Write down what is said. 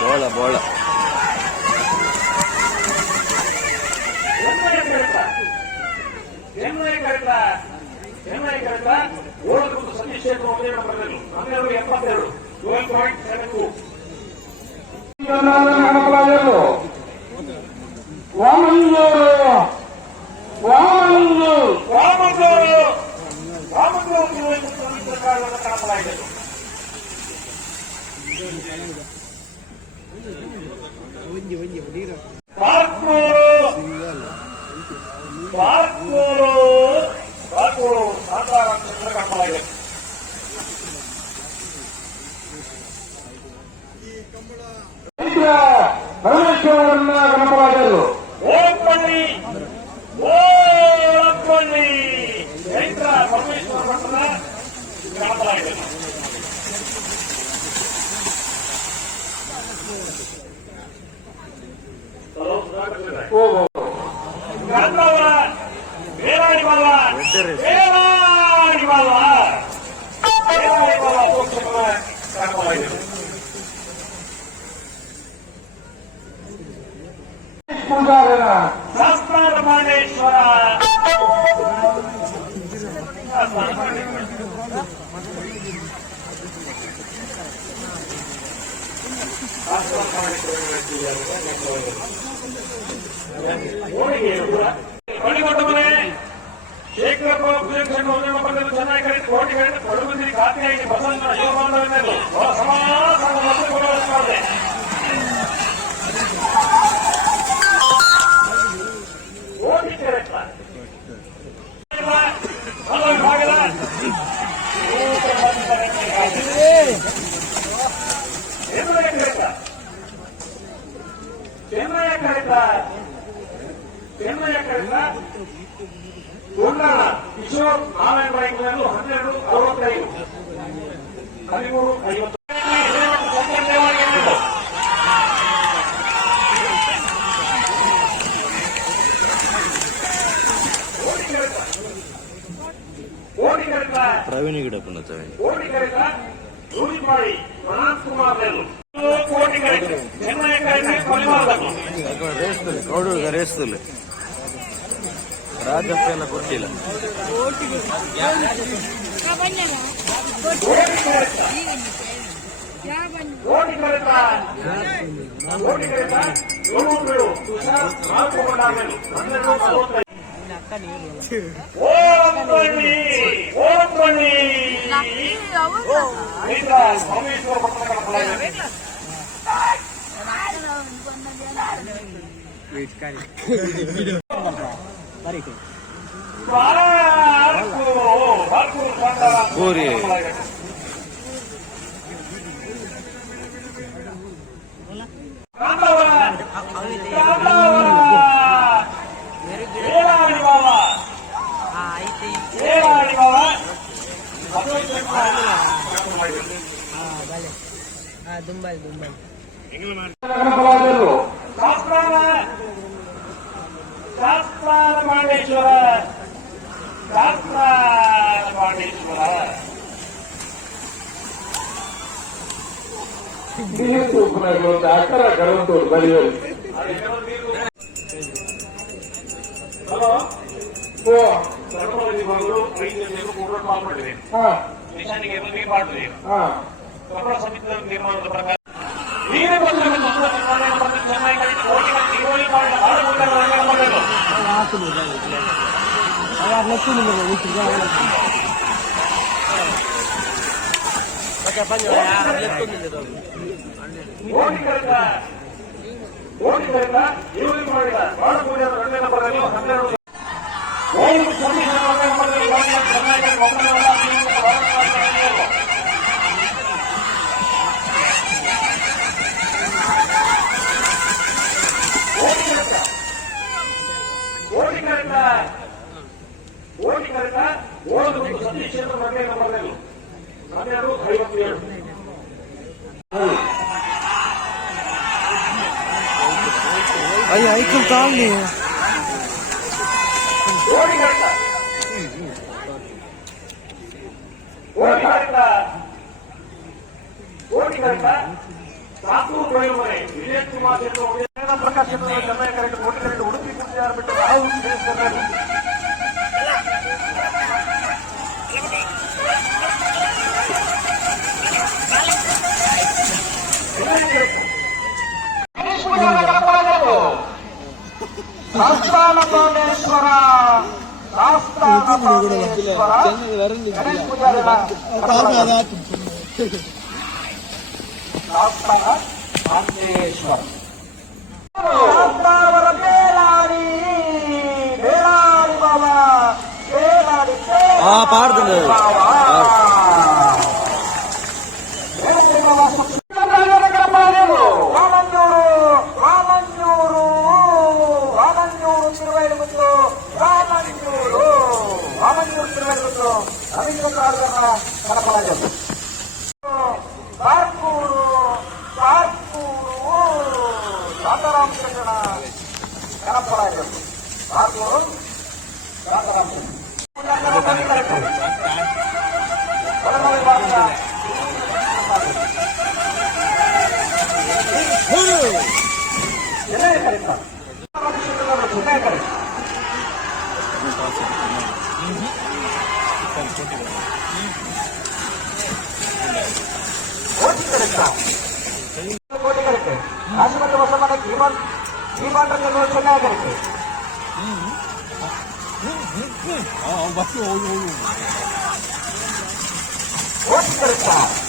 ಬೋಳ ಬೋಳ ಸತೀಶ್ ಹನ್ನೆರಡು 72 12.72 ಪರಮೇಶ್ವರನ್ನ ಗಣಪರಾಜರು ಪರಮೇಶ್ವರ ಬೇರಾಡಿ ಶಾಸ್ತ್ರ ಮಾಂಡೇಶ್ವರ ಶೇಖರಪ್ಪ ಚೆನ್ನಾಗಿ ಕರೆದು ಕೋಟಿ ಪಡುಗುಂದಿ ಖಾತೆಯಾಗಿ ಬಸವನ ಯುವಮಾನವನ್ನೆಲ್ಲ ಸಮಾಧಾನ ಕಿಶೋರ್ ನಾರಾಯಣ ಬ್ಯಾಂಕ್ನಲ್ಲೂ 1265 1350 ಪ್ರವೀಣ್ ಗಿಡಪ್ಪ ಮಾಡಿ ಅನಂತ್ ಕುಮಾರ್ ಕೌಡುಗ ರೇಸ್ತಲ್ಲ ರಾಜಪ್ಪ ಎಲ್ಲ ಕೊಟ್ಟಿಲ್ಲ ಗೋರಿ ದುಂಬಲ್ ದುಂಬಲ್ ಶಾಸ್ತ್ರ ಮಾಂಡೇಶ್ವರ ಆಕಾರ ಕರಂತೂರು ಬರೆಯೋದು ನಿಶಾನಿಗೆ ಮಾಡಿದ್ರಿ ಕನ್ನಡ ಸಮಿತಿಯ ನಿರ್ಮಾಣದ ಪ್ರಕಾರ ಸತೀಶ್ ಕ್ಷೇತ್ರ ಮಂಡ್ಯ ನಂಬರ್ನಲ್ಲಿ 1257 ಅಯ್ಯ ಐಕಲ್ ಕಾಲ್ನಿ ಓಡಿಗಳಿಂದ ಸಾತೂರು ಬಯಲುಮನೆ ವಿಜಯ್ ಕುಮಾರ್ ಪ್ರಕಾಶ್ ಚೆನ್ನೈ ಕರೆಕ್ಟ್ ಕೋಟಿ ಕರೆಕ್ಟ್ ಉಡುಪಿ ಕುಂಚಿಯಾರ್ ಬಿಟ್ಟು ನಾವು ಶಾಸ್ತಾನ ಸೋಮೇಶ್ವರ ಶಾಸ್ತಾನ ಸೋಮೇಶ್ವರ ಗಣೇಶ್ ಪೂಜಾರಿ ಶಾಸ್ತಾನ ಆಂಜನೇಶ್ವರ ಶಾಸ್ತಾವರ ಬೇಲಾಡಿ ಬೇಲಾಡಿ ಬಾಬಾ ಬೇಲಾಡಿ ಪಾಡ್ದು ಕಾರ್ಕೂರು ಶಾಂತಾರಾಮಕೃಷ್ಣ ಕನಪರಾಜರು ಕಾರ್ಕೂರು ಕೋಟಿ ಕರೆಕ್ಟ್ ಕಾಶ್ಮೀರ ಬಸವಣ್ಣ ಶ್ರೀಮಾನ್ ಚೆನ್ನೈ ಕರೆಕ್ಟ್ ಕೋಟಿ ಕರೆಕ್ಟ್